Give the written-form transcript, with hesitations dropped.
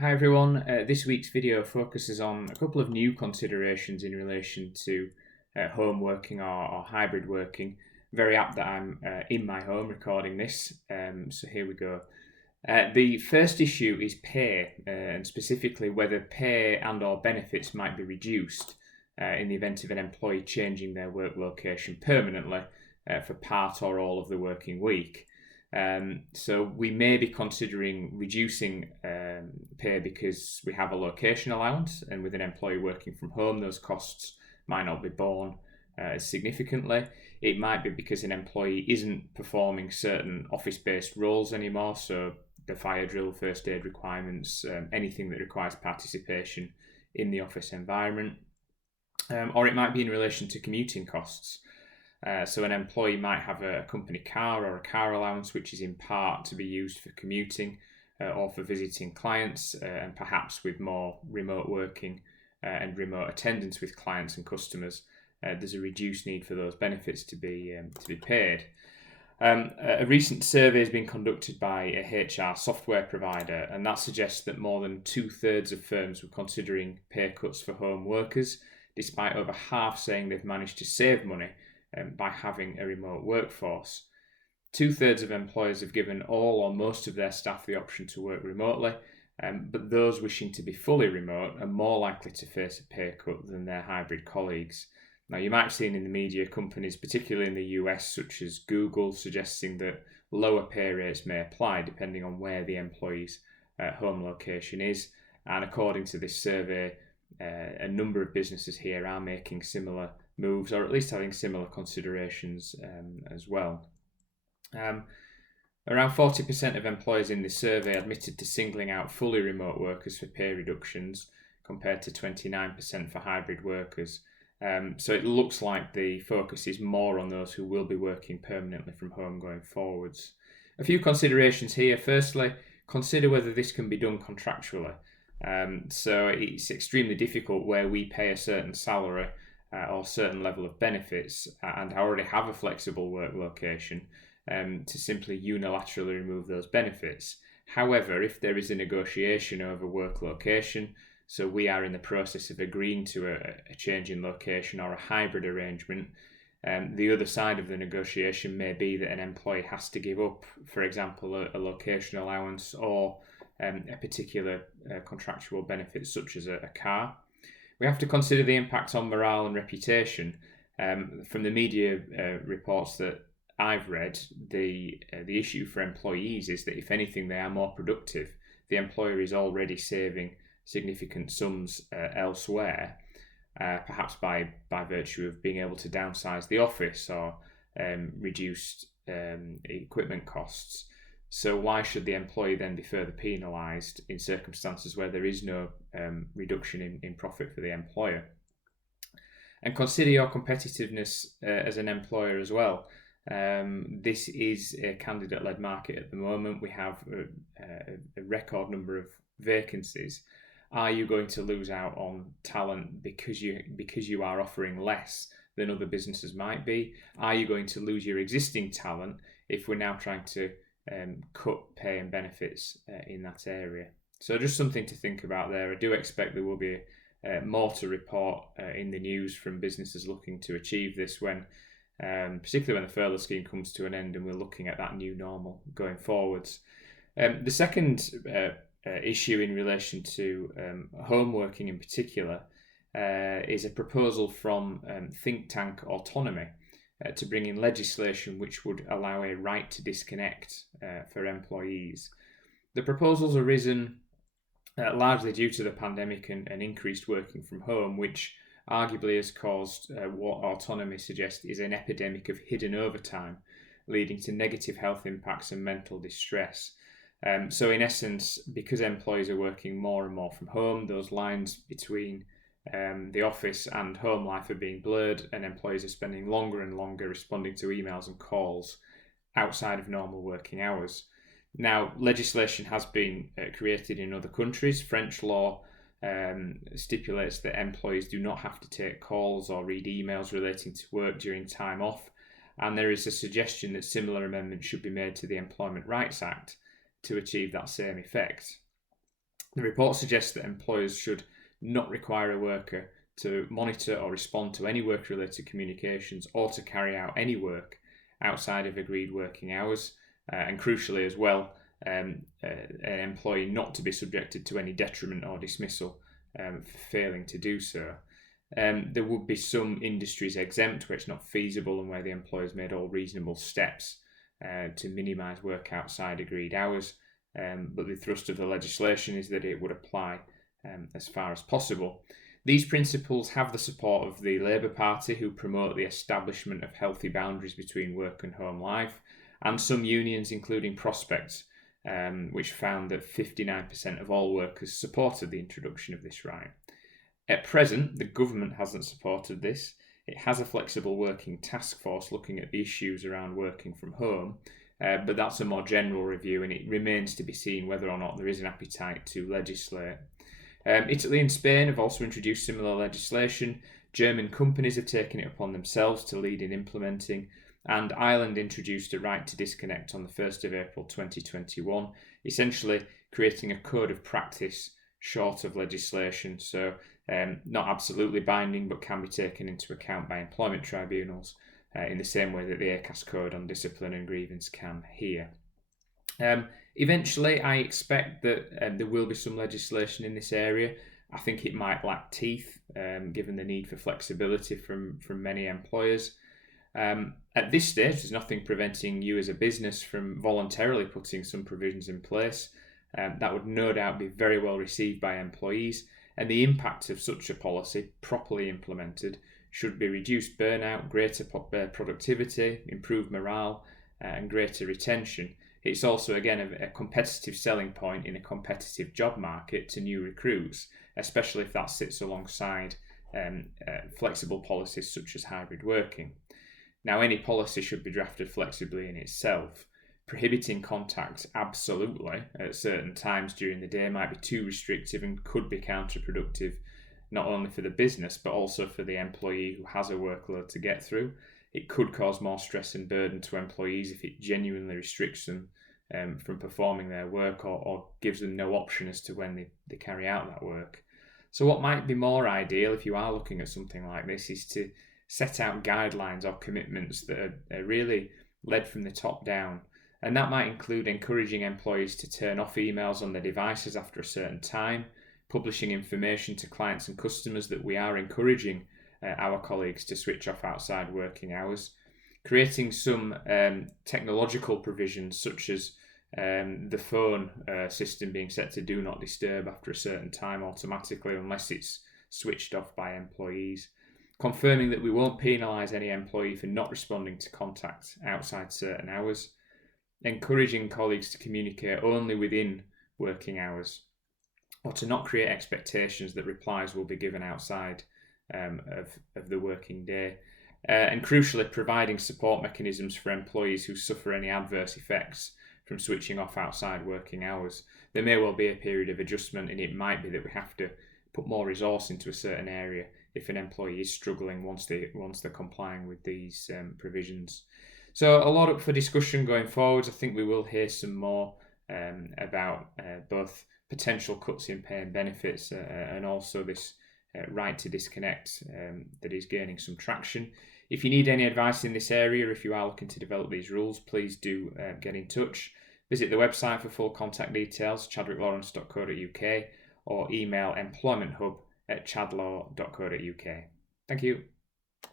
Hi everyone, this week's video focuses on a couple of new considerations in relation to home working or hybrid working. Very apt that I'm in my home recording this, so here we go. The first issue is pay, and specifically whether pay and or benefits might be reduced in the event of an employee changing their work location permanently for part or all of the working week. So we may be considering reducing pay because we have a location allowance, and with an employee working from home, those costs might not be borne as significantly. It might be because an employee isn't performing certain office-based roles anymore, so the fire drill, first aid requirements, anything that requires participation in the office environment. Or it might be in relation to commuting costs. So an employee might have a company car or a car allowance, which is in part to be used for commuting or for visiting clients, and perhaps with more remote working and remote attendance with clients and customers, there's a reduced need for those benefits to be paid. A recent survey has been conducted by a HR software provider, and that suggests that more than 2/3 of firms were considering pay cuts for home workers, despite over half saying they've managed to save money by having a remote workforce. 2/3 of employers have given all or most of their staff the option to work remotely, but those wishing to be fully remote are more likely to face a pay cut than their hybrid colleagues. Now, you might have seen in the media companies, particularly in the US, such as Google, suggesting that lower pay rates may apply depending on where the employee's home location is. And according to this survey, a number of businesses here are making similar moves, or at least having similar considerations as well. Around 40% of employers in this survey admitted to singling out fully remote workers for pay reductions, compared to 29% for hybrid workers. So it looks like the focus is more on those who will be working permanently from home going forwards. A few considerations here. Firstly, consider whether this can be done contractually. So it's extremely difficult where we pay a certain salary or certain level of benefits and already have a flexible work location to simply unilaterally remove those benefits. However, if there is a negotiation over work location, so we are in the process of agreeing to a change in location or a hybrid arrangement, the other side of the negotiation may be that an employee has to give up, for example, a location allowance or a particular contractual benefit such as a car. We have to consider the impact on morale and reputation. From the media reports that I've read, the issue for employees is that if anything, they are more productive. The employer is already saving significant sums elsewhere, perhaps by virtue of being able to downsize the office or reduced equipment costs. So why should the employee then be further penalised in circumstances where there is no reduction in profit for the employer? And consider your competitiveness as an employer as well. This is a candidate-led market at the moment. We have a record number of vacancies. Are you going to lose out on talent because you are offering less than other businesses might be? Are you going to lose your existing talent if we're now trying to cut pay and benefits in that area? So just something to think about there. I do expect there will be more to report in the news from businesses looking to achieve this when, particularly when the furlough scheme comes to an end and we're looking at that new normal going forwards. The second issue in relation to home working in particular is a proposal from think tank Autonomy to bring in legislation which would allow a right to disconnect for employees. The proposal's arisen largely due to the pandemic and increased working from home, which arguably has caused what Autonomy suggests is an epidemic of hidden overtime, leading to negative health impacts and mental distress. So in essence, because employees are working more and more from home, those lines between the office and home life are being blurred, and employees are spending longer and longer responding to emails and calls outside of normal working hours. Now, legislation has been created in other countries. French law stipulates that employees do not have to take calls or read emails relating to work during time off, and there is a suggestion that similar amendments should be made to the Employment Rights Act to achieve that same effect. The report suggests that employers should not require a worker to monitor or respond to any work-related communications or to carry out any work outside of agreed working hours, and crucially as well, an employee not to be subjected to any detriment or dismissal for failing to do so. There would be some industries exempt where it's not feasible and where the employer's made all reasonable steps to minimise work outside agreed hours, but the thrust of the legislation is that it would apply as far as possible. These principles have the support of the Labour Party, who promote the establishment of healthy boundaries between work and home life, and some unions, including Prospect, which found that 59% of all workers supported the introduction of this right. At present, the government hasn't supported this. It has a flexible working task force looking at the issues around working from home, but that's a more general review, and it remains to be seen whether or not there is an appetite to legislate. Italy and Spain have also introduced similar legislation. German companies have taken it upon themselves to lead in implementing, and Ireland introduced a right to disconnect on the 1st of April 2021, essentially creating a code of practice short of legislation, so not absolutely binding but can be taken into account by employment tribunals in the same way that the ACAS code on discipline and grievance can here. Eventually, I expect that there will be some legislation in this area. I think it might lack teeth, given the need for flexibility from many employers. At this stage, there's nothing preventing you as a business from voluntarily putting some provisions in place. That would no doubt be very well received by employees, and the impact of such a policy, properly implemented, should be reduced burnout, greater productivity, improved morale, and greater retention. It's also, again, a competitive selling point in a competitive job market to new recruits, especially if that sits alongside flexible policies such as hybrid working. Now, any policy should be drafted flexibly in itself. Prohibiting contact absolutely at certain times during the day might be too restrictive and could be counterproductive, not only for the business but also for the employee who has a workload to get through. It could cause more stress and burden to employees if it genuinely restricts them from performing their work or gives them no option as to when they carry out that work. So what might be more ideal if you are looking at something like this is to set out guidelines or commitments that are really led from the top down. And that might include encouraging employees to turn off emails on their devices after a certain time, publishing information to clients and customers that we are encouraging our colleagues to switch off outside working hours, creating some technological provisions such as the phone system being set to do not disturb after a certain time automatically unless it's switched off by employees, confirming that we won't penalise any employee for not responding to contact outside certain hours, encouraging colleagues to communicate only within working hours, or to not create expectations that replies will be given outside of the working day, and crucially providing support mechanisms for employees who suffer any adverse effects from switching off outside working hours. There may well be a period of adjustment, and it might be that we have to put more resource into a certain area if an employee is struggling once they're complying with these provisions. So a lot up for discussion going forwards. I think we will hear some more about both potential cuts in pay and benefits and also this right to disconnect that is gaining some traction. If you need any advice in this area, if you are looking to develop these rules, please do get in touch. Visit the website for full contact details, chadwicklawrence.co.uk, or email employmenthub@chadlaw.co.uk. Thank you.